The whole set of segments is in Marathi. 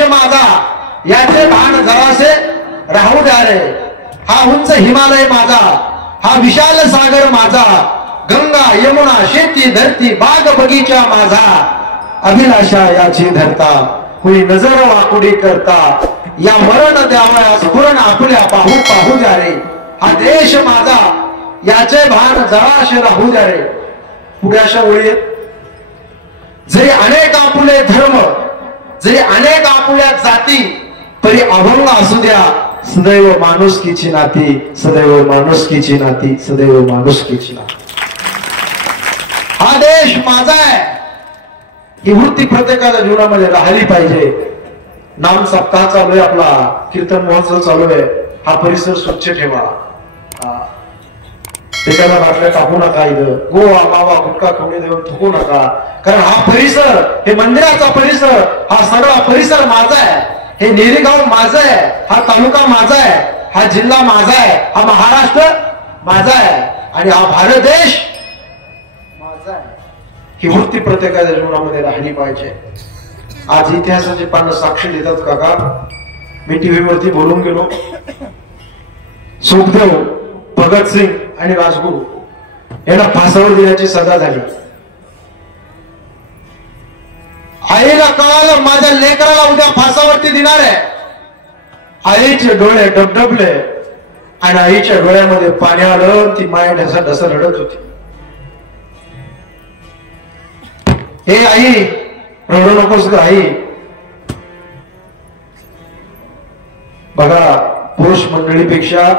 देश माझा याचे भान जरासे राहू द्या रे. हा उंच हिमालय माझा, हा विशाल सागर माझा, गंगा यमुना शेती धरती बाग बगीचा माझा, अभिलाषा याची धरता कुणी नजर वाकुडी करता, या मरण द्यावया स्फुरण आपल्या पाहू पाहू द्या रे. हा देश माझा याचे भान जराशे राहू द्या रे. पुढे अशा ओळी आहेत. जरी अनेक आपुले धर्म, जरी अनेक आपुल्या जाती, तरी अभंग असू द्या सदैव माणुसकीची नाती, सदैव माणुसकीची नाती, सदैव माणुसकीची नाती. हा देश माझा आहे ही वृत्ती प्रत्येकाच्या जीवनामध्ये राहिली पाहिजे. नाम सप्ताह चालू आहे, आपला कीर्तन महोत्सव चालू आहे. हा परिसर स्वच्छ ठेवा. त्याच्याला बाटल्या टाकू नका, इथं गोवा मावा गुटखा खवणे देऊन थुकू नका. कारण हा परिसर, हे मंदिराचा परिसर, हा सगळा परिसर माझा आहे. हे नेरीगाव माझं आहे, हा तालुका माझा आहे, हा जिल्हा माझा आहे, हा महाराष्ट्र माझा आहे आणि हा भारत देश माझा आहे. ही वृत्ती प्रत्येकाच्या जीवनामध्ये राहिली पाहिजे. आज इतिहासाचे पानं साक्ष देतात काका. मी टीव्ही वरती बोलून गेलो, सुखदेव, भगतसिंग आणि राजगुरू यांना फासावर देण्याची सजा झाली. आईला कळालं माझ्या लेकराला उद्या फासावरती देणार आहे. आईचे डोळे डबडबले आणि आईच्या डोळ्यामध्ये पाणी आलं. ती माय ढसा ढसा रडत होती. हे आई रडू नकोस ग आई. बघा, पुरुष मंडळीपेक्षा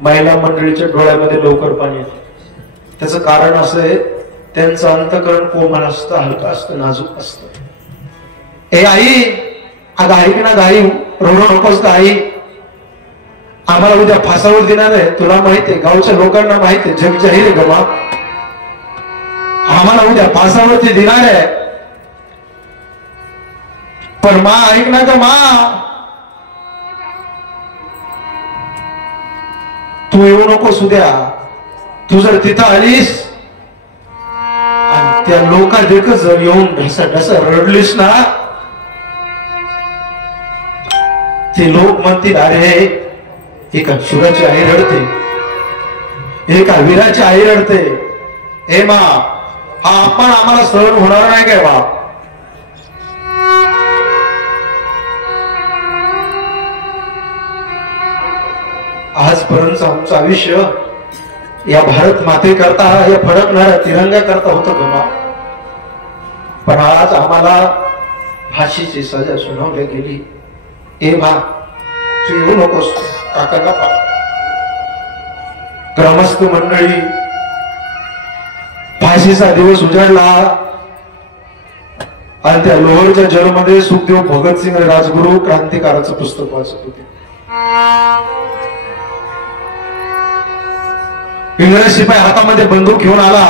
महिला मंडळीच्या डोळ्यामध्ये लवकर पाणी येतं. त्याचं कारण असं आहे, त्यांचं अंतकरण कोमल असतं, हलकं असतं, नाजूक असतं. हे आई, अगं ऐक ना गाई, रडू नकोस का आई. आम्हाला उद्या फासावर देणार आहे. तुला माहितीये, गावच्या लोकांना माहितीये, जग जाहीर आहे गमा, आम्हाला उद्या फासावरती देणार आहे. पण मा ऐक ना ग मा, तू येऊ नकोस उद्या. तू जर तिथं आलीस आणि त्या लोका देखत जर येऊन ढसा ढसा रडलीस ना, ते लोक म्हणतील अरे एका शुराची आई रडते, एका वीराची आई रडते. हे मा, हा अपमान आम्हाला सहन होणार नाही काय बा. आजपर्यंत आमचं आयुष्य या भारत माते करता, या फडकणाऱ्या तिरंगा करता होतं गमा. पण आज आम्हाला फाशीची सजा सुनावली गेली. ए मा, तू येऊ नकोस काकांना पा. ग्रामस्थ मंडळी, फाशीचा दिवस उजाडला आणि त्या लोहरच्या जेलमध्ये सुखदेव, भगतसिंग आणि राजगुरू क्रांतिकाराचं पुस्तक वाचत होते. इंग्रज शिपाई हातामध्ये बंदूक घेऊन आला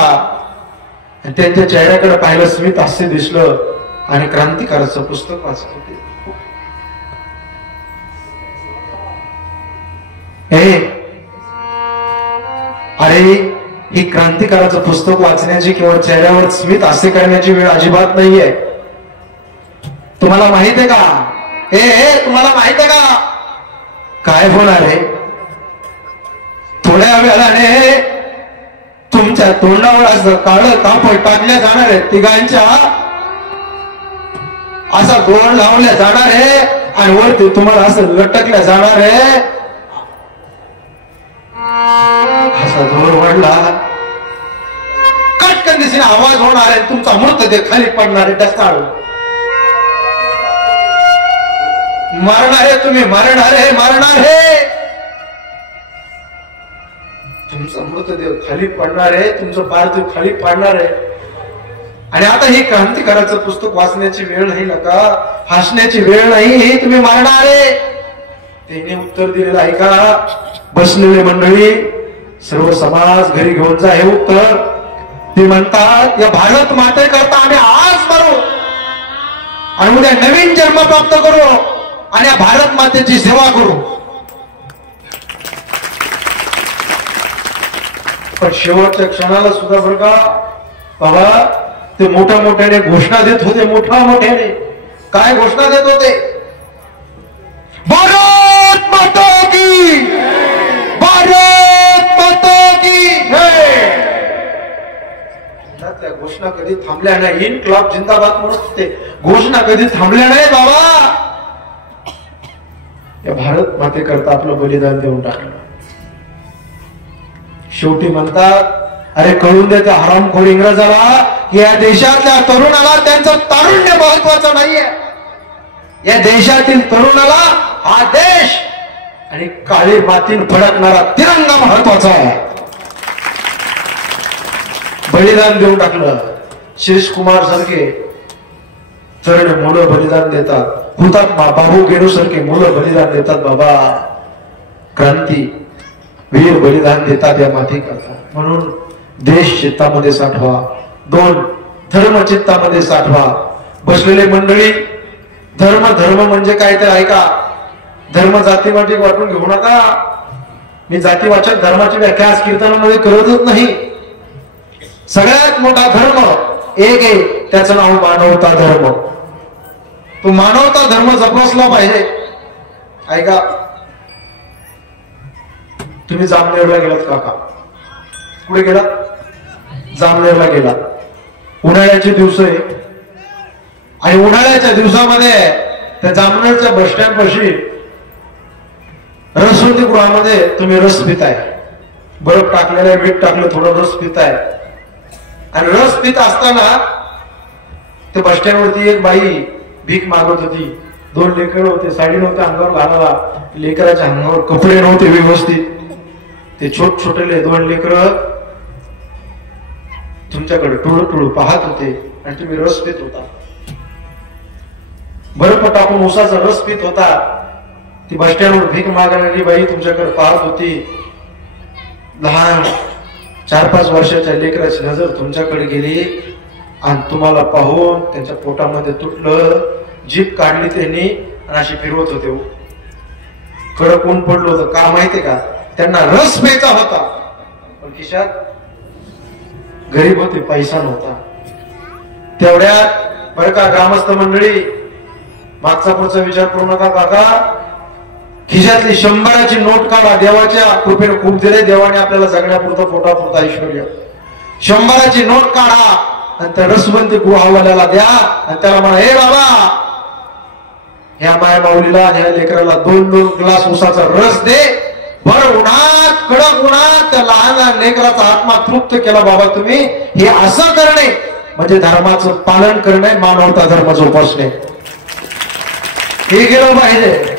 आणि त्यांच्या चेहऱ्याकडे पाहिलं, स्मित हास्य दिसलं आणि क्रांतिकाराचं पुस्तक वाचत होते. अरे, ही क्रांतिकाराचं पुस्तक वाचण्याची किंवा चेहऱ्यावर स्मित हास्य करण्याची वेळ अजिबात नाहीये. तुम्हाला माहित आहे का? तुम्हाला माहित आहे का काय होणार आहे? थोड्या वेळाने तुमच्या तोंडावर असं काळं कापड टाकल्या जाणार आहे. तिघांच्या असा दोर लावल्या जाणार आहे आणि वरती तुम्हाला असं लटकल्या जाणार आहे. असा दोर वडला, कटकन दिसेने आवाज होणार आहे. तुमचा मृतदेह खाली पडणार आहे, डसाळून मरणार आहे. तुम्ही मरणार आहे, मरणार आहे. तुमचा मृतदेह खाली पडणार आहे, तुमचं पार्थिव खाली पडणार आहे. आणि आता ही क्रांतिकाराचं पुस्तक वाचण्याची वेळ नाही नका, हसण्याची वेळ नाही, तुम्ही मरणार आहे. त्यांनी उत्तर दिलेलं आहे का? बसलेले मंडळी, सर्व समाज घरी घेऊन जा हे उत्तर. ते म्हणतात, या भारत माते करता आम्ही आज मरू आणि उद्या नवीन जन्म प्राप्त करू आणि या भारत मातेची सेवा करू. पण शेवटच्या क्षणाला सुद्धा बरं का बाबा, ते मोठ्या मोठ्याने घोषणा देत होते. मोठ्या मोठ्याने काय घोषणा देत होते? सुटल्या नाही, इन्क्लाब जिंदाबाद म्हणून ते घोषणा कधी थांबल्या नाही बाबा. या भारत मातेकरता आपलं बलिदान देऊन टाकलं. शेवटी म्हणतात, अरे कळून दे त्या हरामखोर इंग्रजाला की या देशातल्या तरुणाला त्यांचं तारुण्य महत्वाचं नाहीये. या देशातील तरुणाला हा देश आणि काळी मातीन फडकणारा तिरंगा महत्वाचा आहे. बलिदान देऊन टाकलं. शिरीष कुमार सारखे तरुण मुलं बलिदान देतात. हुतात्मा बाबू गेरू सारखे मुलं बलिदान देतात. बाबा क्रांती वीर बलिदान देतात या माती करता. म्हणून देश चित्तामध्ये साठवा, दोन धर्म चित्तामध्ये साठवा. बसलेले मंडळी, धर्म धर्म म्हणजे काय ते ऐका. धर्म जातीवाटी वाटून घेऊ नका. मी जातीवाचक धर्माची व्याख्या आज कीर्तनामध्ये करतच नाही. सगळ्यात मोठा धर्म एक आहे, त्याचं नाव मानवता धर्म. तो मानवता धर्म जपसला पाहिजे. ऐका, तुम्ही जामनेरला गेलात काका? कुठे गेलात? जामनेरला गेलात. उन्हाळ्याचे दिवस आहे आणि उन्हाळ्याच्या दिवसामध्ये त्या जामनेरच्या बस स्टँड पाशी रसवंती गृहामध्ये तुम्ही रस पिताय. बर्फ टाकलेला आहे, मीठ टाकलं, थोडं रस पिताय. आणि रस पित असताना ते बस स्टँड वरती एक बाई भीक मागत होती. दोन लेकर होते, साडी नव्हते अंगावर घालायला. लेकराच्या अंगावर कपडे नव्हते व्यवस्थित. ते छोट छोटेले दोन लेकर तुमच्याकडे टुळू टुळू पाहत होते आणि तुम्ही रस पित होता. बर्फ टाकून उसाचा रस पित होता. ती बस स्टँडवर भीक मागणारी बाई तुमच्याकडे पाहत होती. लहान 4-5 वर्षाच्या लेकराची नजर तुमच्याकडे गेली आणि तुम्हाला पाहून त्यांच्या पोटामध्ये तुटलं. जीभ काढली त्यांनी आणि अशी फिरवत होते. कडक ऊन पडलं होतं. का माहितीये का? त्यांना रस प्यायचा होता, पण खिशात गरीब होते, पैसा नव्हता. तेवढ्यात बरं का ग्रामस्थ मंडळी, मागचा पुढचा विचार करू नका काका. खिशातली 100ची नोट काढा. देवाच्या कृपेने खूप दिले देवाने आपल्याला जगण्यापुरतं, पोटापुरतं ऐश्वर्य. 100ची नोट काढा आणि त्या रसवंती गृहवाल्याला द्या आणि त्याला म्हणा, हे बाबा, ह्या माया माऊलीला ह्या लेकराला 2-2 ग्लास उसाचा रस दे. भर उन्हात, कडक उन्हात त्या लहान लेकराचा आत्मा तृप्त केला बाबा तुम्ही. हे असं करणे म्हणजे धर्माचं पालन करणे, मानवता धर्म जोपासणे. हे केलं पाहिजे.